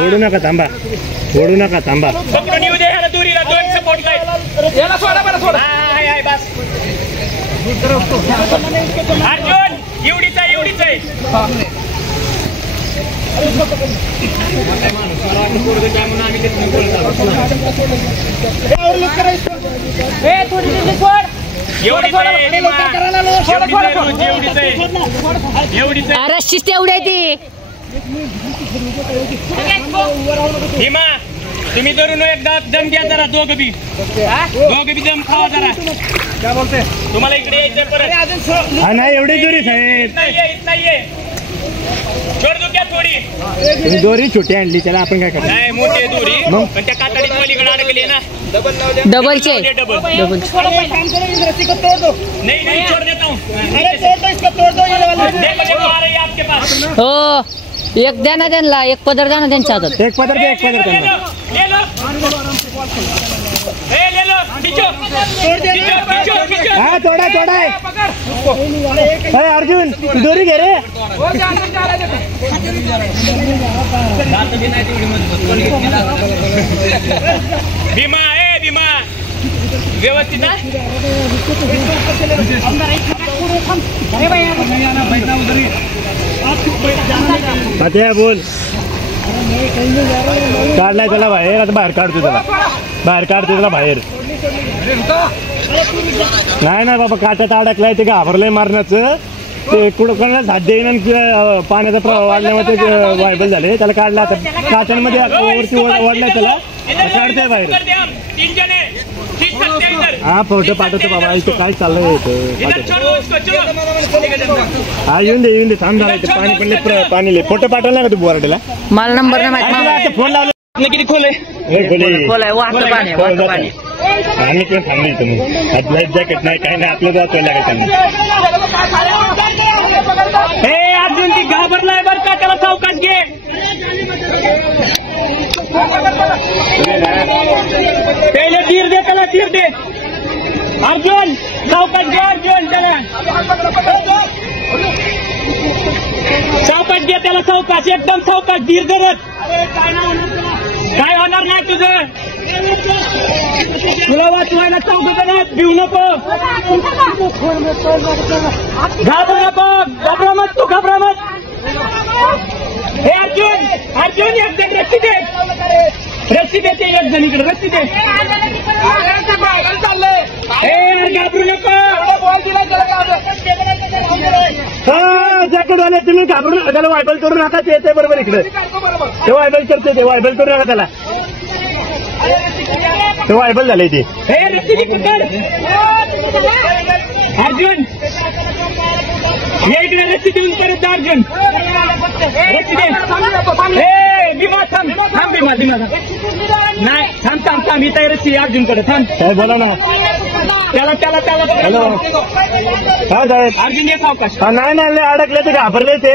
ओढू नका थांबा, ओढू नका थांबा. पकडून येऊ दे ह्याला दोरीला, दोन सपोर्ट लाईट. याला सोडा बरं सोडा. हाय बस. अर्जुन एवढीच आहे, एवढीच आहे. रस्सी तेवढी आहे ती. भीमा तुम्ही धरून एकदा दम घ्या जरा, दोघं बी दम खावा जरा. काय बोलते तुम्हाला इकडे यायचंय परत. नाही एवढी दोरी साहेब, नाहीये छोड दो क्या थोडी. दोरी छोटी आणली त्याला आपण काय करणार. नाही मोठी दोरी पण त्या कातडीत पलीकडे अडकली ना. डबलचे नहीं नहीं छोड़ देता हूँ. अरे तोड़ दो इसको, तोड़ दो ये वाला. देखो आ रही है आपके पास. हो एक द्या ना त्यांना, एक पदर द्या ना त्यांच्या हातात. एक पदर दे, एक पदर ले लो ले लो. खींचो खींचो. हा थोडा थोडा आहे. अरे अर्जुन दोरी घे रे. भीमा भीमा व्यवस्थित ना. तात्या बोल. काढलाय त्याला बाहेर, आता बाहेर काढतो त्याला, बाहेर काढतो त्याला बाहेर. नाही नाही बाबा, काट्यात अडकलाय ते घाबरलंय मारण्याचं. ते कुठं कोणाला साध्य येईन, पाण्याचा प्रवाह वाढल्यामुळे ते व्हायबल झाले. त्याला काढला आता काचांमध्ये वरती ओढलाय त्याला, काढतोय बाहेर. हा फोटो पाठवतो बाबा, इथे काय चाललंय. हा येऊन दे थांब झालं. पाणी पडले, पाणी ले. फोटो पाठवला का तू बोराडीला? मला नंबर नाही माहिती. फोन लावला किती खोल आहे. आम्ही पण थांबली तुम्ही. लाईफ जॅकेट नाही काय नाही, आपलं जातोय लागेल त्यांना. हे अर्जुन ती घाबरलाय बरं का, त्याला सावकाश घे. पहिले तीर दे त्याला, तीर दे. अर्जुन सावकाश घे, अर्जुन त्याला सावकाश घे, त्याला सावकाश, एकदम सावकाश. धीर धरत. काय होणार नाही तुझं. तुला वाचवायला चौघजण भिवू नको, घाबरू नको, घाबरामत तू, घाबरामत. हे अर्जुन अर्जुन एक जण रस्सी दे, रस्सी देते एक जण इकडे, रस्सी दे. हे घाबरू नको. हा जॅकेट आले तुम्ही, घाबरू नका. त्याला वायबल करू नका, ते येते बरोबर इकडे. ते वायबल करते, ते वायबल करू नका त्याला. ते वायबल झाले ते. हे रस्सी दे पकड. अर्जुन ये इकडे, रस्सी देऊन परत अर्जुन, रस्सी दे. हे भीमा थांब, थांब भीमा, भीमा नाही, थांब थांब थांब. इथे रस्सी अर्जुनकडे, थांब. काय बोला ना. त्याला हॅलो. अर्जुन ये सावकाश. नाही अडकले ते, घाबरले ते.